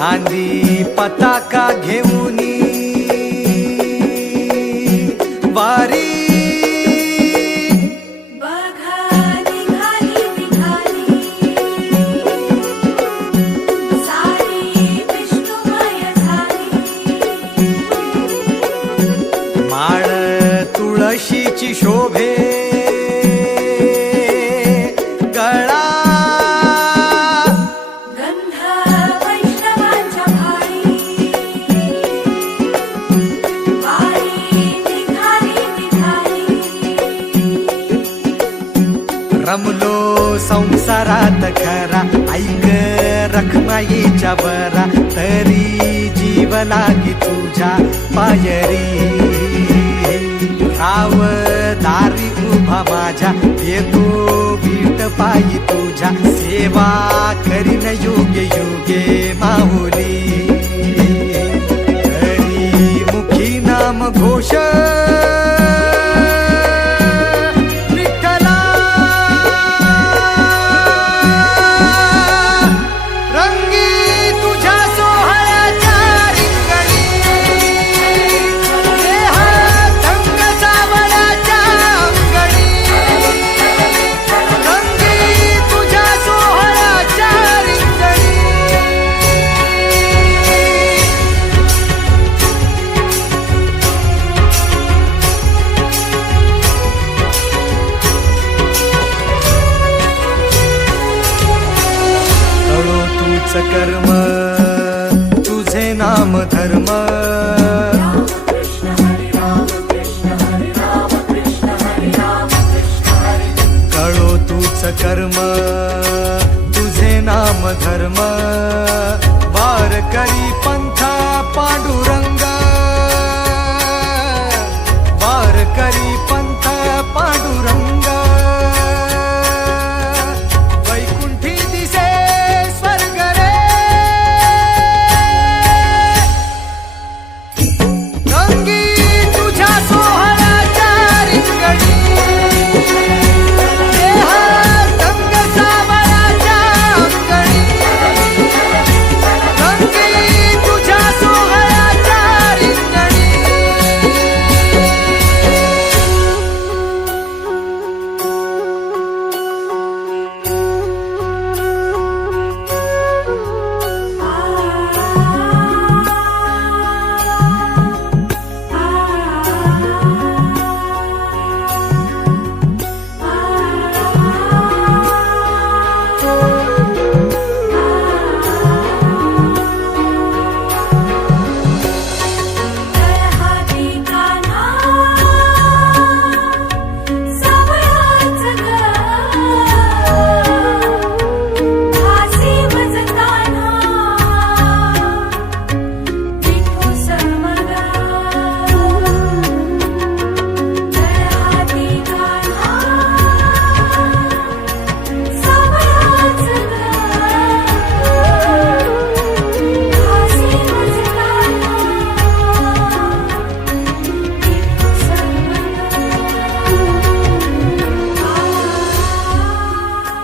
खांदी पताका घेऊनी वारी माळ तुळशीची शोभे गळा गंध वैष्णवांच्या भाळी वारी निघाली निघाली रमलो संसारात खरा ऐक रखमाईच्या बरा तरी जीव लागी तुझ्या पायरी राव दारी उभा माझ्या येतो बीट पायी तुझ्या सेवा करीन योगे योगे माहुली हरी मुखी नाम घोष कर्म तुझे नाम धर्म कळो तूच कर्म तुझे नाम धर्म वारकरी पंथा पांडुरंग वारकरी पंथा पांडुरंग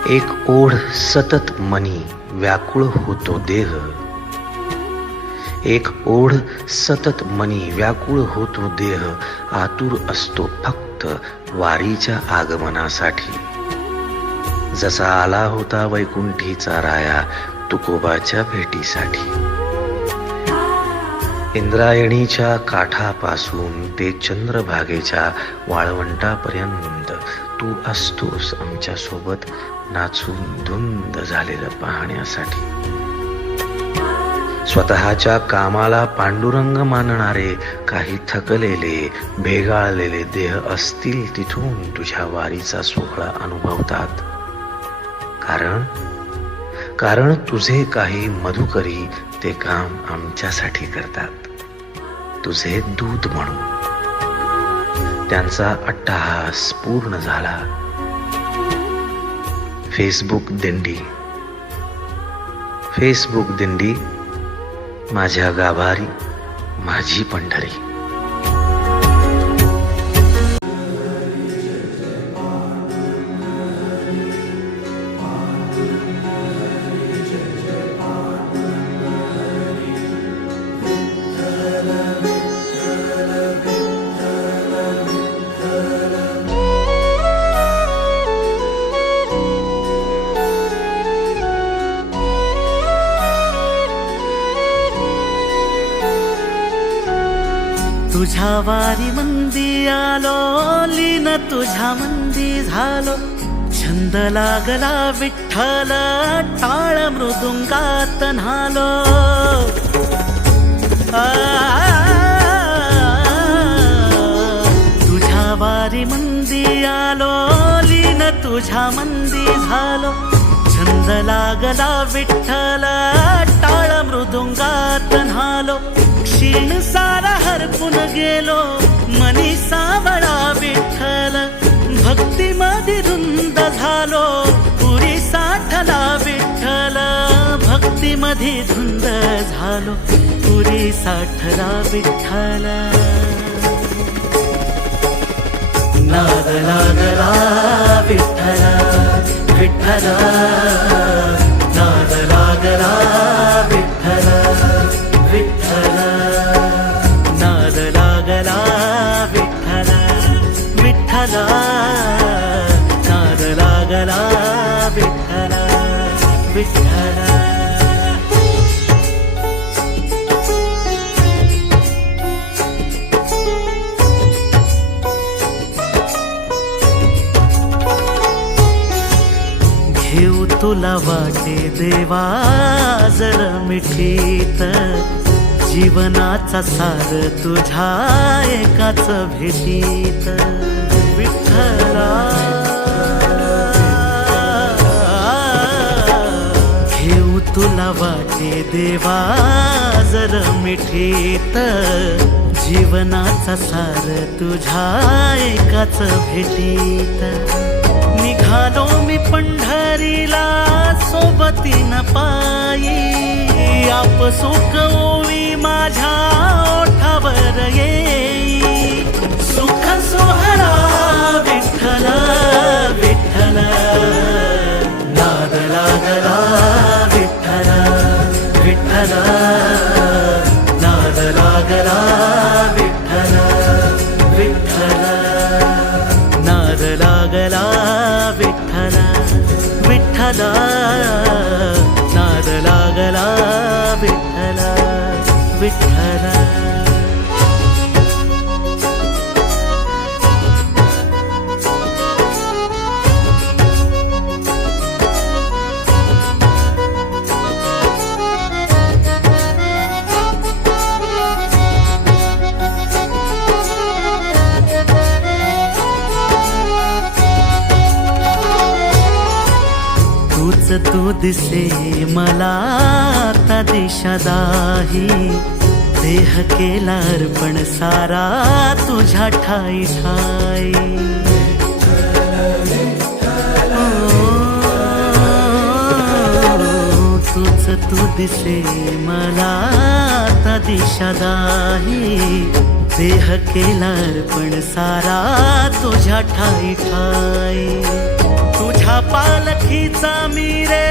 एक ओढ सतत मनी व्याकुळ होतो देह एक ओढ सतत मनी व्याकुळ होतो देह आतुर असतो फक्त वारीच्या आगमनासाठी जसा आला होता वैकुंठीचा राया तुकोबाच्या भेटीसाठी इंद्रायणीच्या काठापासून ते चंद्रभागेच्या वाळवंटापर्यंत तू असतोस आमच्या सोबत नाचून धुंद झालेलं पाहण्यासाठी स्वतःच्या कामाला पांडुरंग मानणारे काही थकलेले भेगाळलेले देह असतील तिथून तुझ्या वारीचा सोहळा अनुभवतात कारण तुझे काही मधुकरी ते काम आमच्यासाठी करतात तुझे दूत म्हणून त्यांचा अट्टहास पूर्ण झाला फेसबुक दिंडी माझ्या गाभारी माझी पंढरी तुझ्या वारी मंदी आलो, लीन तुझ्या मंदी झालो. छंद लागला विठ्ठल, टाळ मृदुंगात न्हालो. तुझ्या वारी मंदी आलो, लीन तुझ्या मंदी झालो. छंद लागला विठ्ठल, टाळ मृदुंगात न्हालो. क्षीण सारा हरपून गेलो, मनी सावळा विठ्ठल. भक्ती मध्ये धुंद झालो, पुरी साठला विठ्ठल. भक्ती मध्ये धुंद झालो, पुरी साठला विठ्ठल. नाद लागला विठ्ठल विठ्ठल, नाद लागला विठ्ठल विठ्ठल, नाद लागला विठ्ठल विठ्ठल, नाद लागला विठ्ठल विठ्ठल. घेऊ तुला वाटे देवा जर मिठीत, जीवनाचा सार तुझ्या एकाच भेटीत. विठ्ठला घेऊ तुला वाटे देवा जर मिठीत, जीवनाचा सार तुझ्या एकाच भेटीत. निघालो मी पंढरीला सोबतीन पायी, आप सुख ओवी माझ्या ओठावर येई. सुख सोहळा विठ्ठल विठ्ठल, नाद लागला विठ्ठल विठ्ठल, नाद लागला विठ्ठल विठ्ठल, नाद लागला विठ्ठल विठ्ठल, नाद लागला विठ्ठल विठ्ठल. तू दिसे मला आता दिशा दाही, देह केला अर्पण सारा तुझ्या ठाई ठाई. तूच तू दिसे मला आता दिशा दाही, देह केला अर्पण सारा तुझ्या ठाई ठाई. तुझ्या पालखीचा मी रे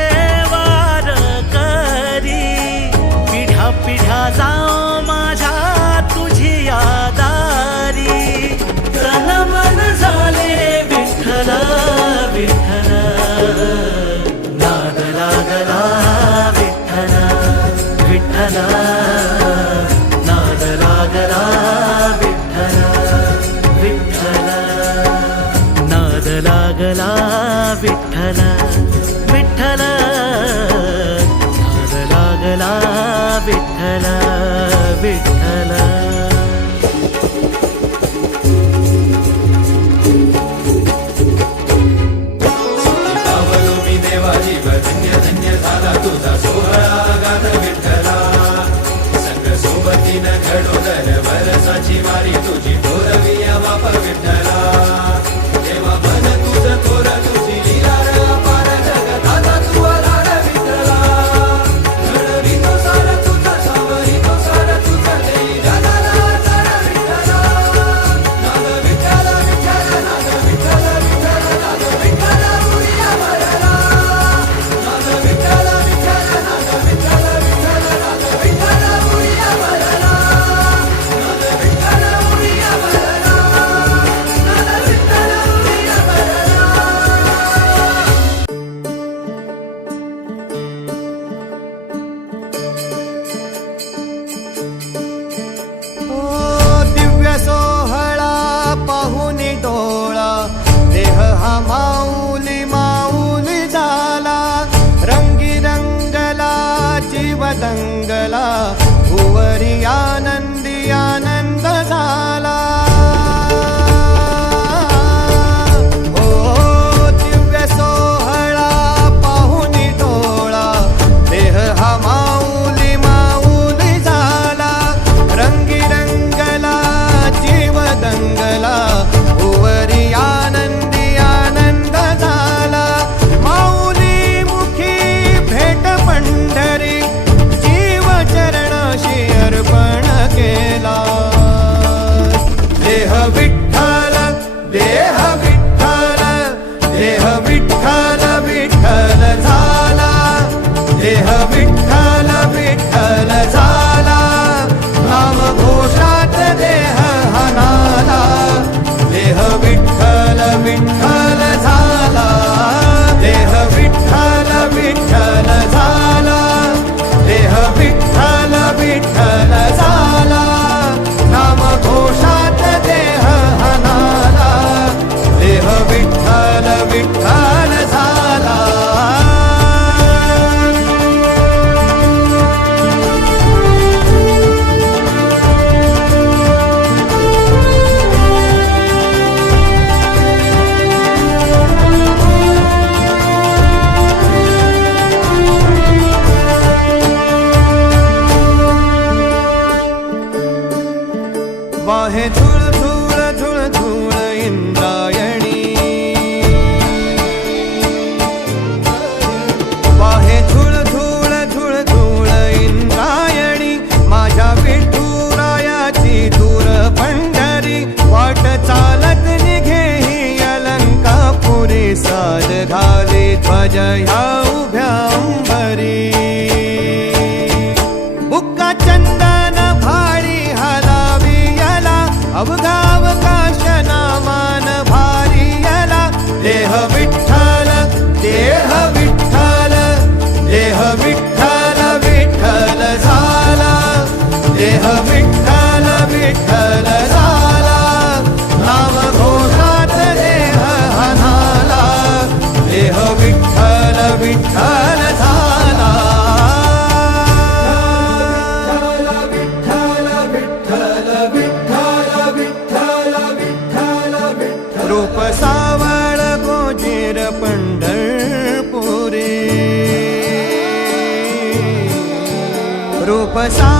वार करी, पिढ्या पिढ्या जाओ माझ्या तुझी यादारी. तन मन झाले विठ्ठल विठ्ठल, नाद लागला विठ्ठल विठ्ठल, नाद लागला विठ्ठल विठ्ठल, नाद लागला विठ्ठल विठ्ठल, नाद लागला विठ्ठल विठ्ठल. मी देवा जीव धन्य धन्य झाला तुझा सोहळा गात विठ्ठला. संग सोबतीनं घडोदर वरसाची वारी तुझी थोरविया बाप विठ्ठला. देवा मन तुझं थोर तुझी लीला रे अपार जगताचा तू आधार विठ्ठला. घडवितो सार तुझं सावरितो सार तुझं देई जगाला सार विठ्ठला. नाद विठ्ठल विठ्ठल, नाद विठ्ठल विठ्ठल, नाद विठ्ठल उरिया वरला. नाद विठ्ठल विठ्ठल, नाद विठ्ठल विठ्ठल, नाद विठ्ठल उरिया वरला. नाद विठ्ठल उरिया वाहे झुळ झुळ झुळ झुळ इंद्रायणी, वाहे झुळ झुळ झुळ झुळ इंद्रायणी, माझ्या विठुरायाची दूर पंढरी, वाट चालत निघे ही अलंकापुरी, साद घाले ध्वज ह्या उभ्या अंबरी. बुक्का चंदन भाळी हलावी याला, अवघावकाश नामान भारी याला. देह विठ्ठल देह विठ्ठल देह विठ्ठल विठ्ठल झाला, देह विठ्ठल विठ्ठल झाला, नाम घोषात देह हनाला, देह विठ्ठल विठ्ठल झाला. रूप सावळ गोजीर पंढरपुरे, रूप सा